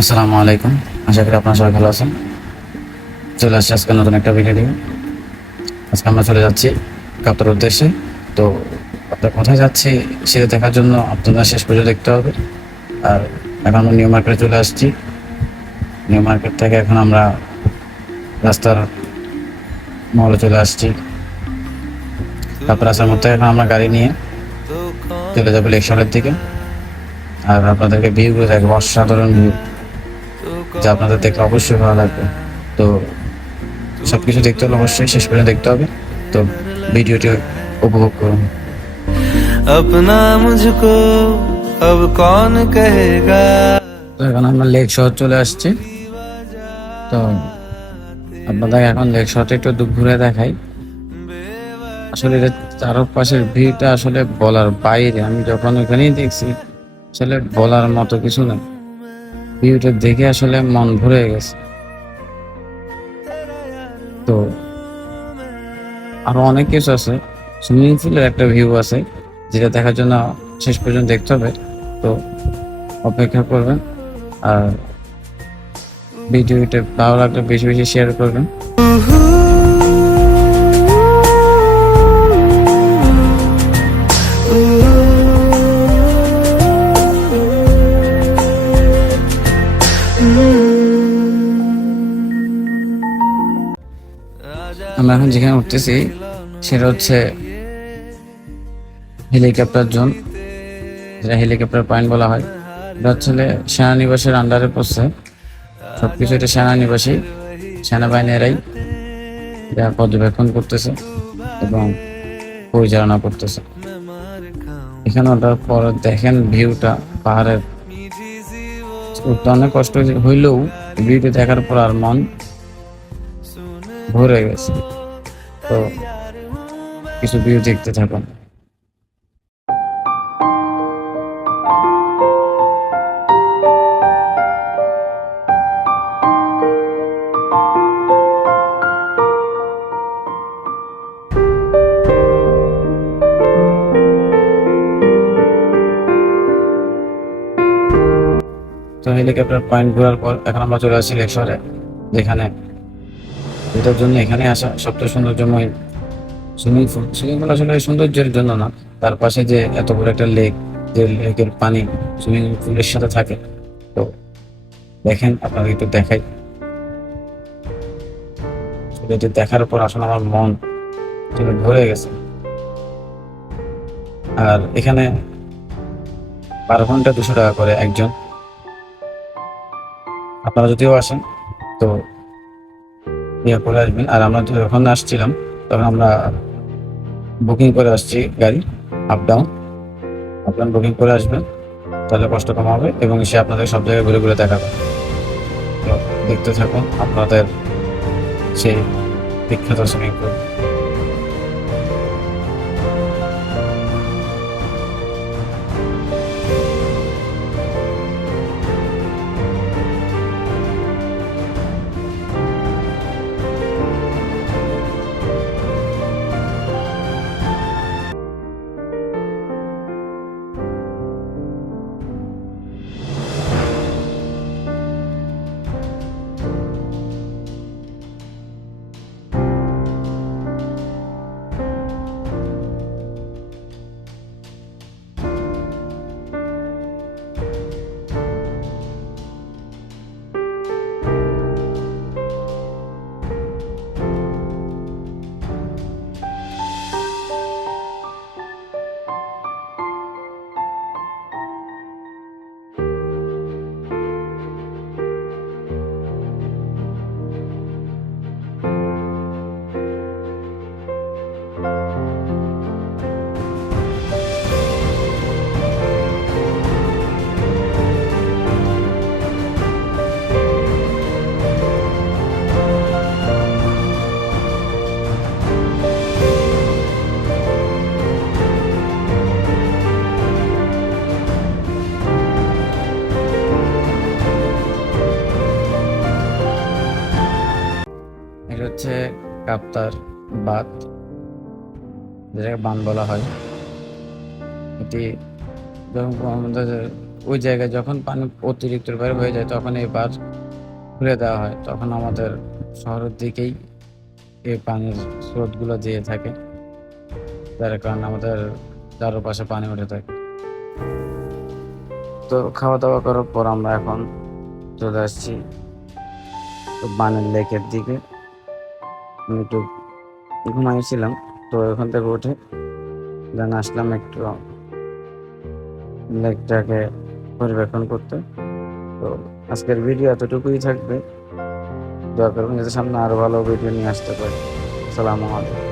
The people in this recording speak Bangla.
আসসালামু আলাইকুম। আশা করি আপনারা সবাই ভালো আছেন। চলে আসছি আজকে নতুন একটা ভিডিও নিয়ে। আজকে আমরা চলে যাচ্ছি কাতার উদ্দেশ্যে। তো আমরা কোথায় যাচ্ছি সেটা দেখার জন্য আপনারা শেষ পর্যন্ত দেখতে হবে। আর এখন আমরা নিউ মার্কেটে চলে আসছি। নিউ মার্কেট থেকে এখন আমরা রাস্তার মহলে চলে আসছি। তারপর আসার মধ্যে এখন আমরা গাড়ি নিয়ে চলে যাবো লেক শহরের দিকে। আর আপনাদেরকে ভিউগুলো দেখবো, অসাধারণ ভিউ, যা আপনাদের দেখলে অবশ্যই ভালো লাগবে। তো সব কিছু দেখতে হলে অবশ্যই শেষ পর্যন্ত দেখতে হবে। তো ভিডিওটি উপভোগ করুন। अपना मुझको अब कौन कहेगा। তো এখন আমরা লেক শহর চলে আসছি। তো আপনাদের এখন লেক শহরটা একটু ঘুরে দেখাই। আসলে এর চারপাশের ভিউটা আসলে বলার বাইরে। আমি যখন ওখানেই দেখছি, আসলে বলার মতো কিছু না। ভিউটা দেখে আসলে মন ভরে গেছে। তো আরো অনেক কিছু আছে, সুইমিং পুলের একটা ভিউ আছে, যেটা দেখার জন্য শেষ পর্যন্ত দেখতে হবে। তো অপেক্ষা করবেন। আর ভিডিওটা ভালো লাগলে বেশি বেশি শেয়ার করবেন। আমরা এখন যেখানে উঠতেছি সেটা হচ্ছে হেলিকপ্টার জোন, যেটা হেলিকপ্টার পয়েন্ট বলা হয়। এটা হচ্ছে সেনানিবাসের আন্ডারে পড়ছে। সবকিছু এটা সেনানিবাসী, সেনাবাহিনীরাই এটা পর্যবেক্ষণ করতেছে এবং পরিচালনা করতেছে। এখানে ওঠার পর দেখেন ভিউটা, পাহাড়ের। উঠতে অনেক কষ্ট হইলেও ভিউটা দেখার পর আর মন ভরে গেছে। তো কিছু ভিউ দেখতে থাকুন। তো হেলিকপ্টার পয়েন্ট ঘোরার পর এখন আমরা চলে আসছি লেক শহরে, যেখানে এটার জন্য এখানে আসা সবচেয়ে সৌন্দর্যময় সুইমিং পুল। সুইমিং পুল আসলে সৌন্দর্যের জন্য না, তার পাশে যে এত বড় একটা লেক, যে লেকের পানি সুইমিং পুলের সাথে থাকে। তো দেখেন, আপনাদের একটু দেখাই। এটি দেখার পর আসলে আমার মন ভরে গেছে। আর এখানে 12 ঘন্টা 200 টাকা করে একজন। আপনারা যদিও আসেন তো ইয়ে করে আসবেন। আর আমরা যখন আসছিলাম তখন আমরা বুকিং করে আসছি গাড়ি, আপ ডাউন। আপনারা বুকিং করে আসবেন, তাহলে কষ্ট কম হবে এবং সে আপনাদের সব জায়গায় ঘুরে ঘুরে দেখাবে। তো দেখতে থাকুন আপনাদের সেই বিখ্যাত সুইমিং পুল। এটা হচ্ছে কাপ্তার বাঁধ, যেটাকে বান বলা হয়। এটি যখন আমাদের ওই জায়গায় যখন পানি অতিরিক্ত বের হয়ে যায় তখন এই বাঁধ খুলে দেওয়া হয়, তখন আমাদের শহরের দিকেই এই পানির স্রোতগুলো যেয়ে থাকে, যার কারণে আমাদের চারপাশে পানি উঠে থাকে। তো খাওয়া দাওয়া করার পর আমরা এখন চলে আসছি বানের লেকের দিকে। আমি একটু ঘুমাইছিলাম, তো ওখান থেকে উঠে দেন আসলাম একটু লেকটাকে পরিবেক্ষণ করতে। তো আজকের ভিডিও এতটুকুই থাকবে। দয়া করে সামনে আরো ভালো ভিডিও নিয়ে আসতে পারি। আসসালামু আলাইকুম।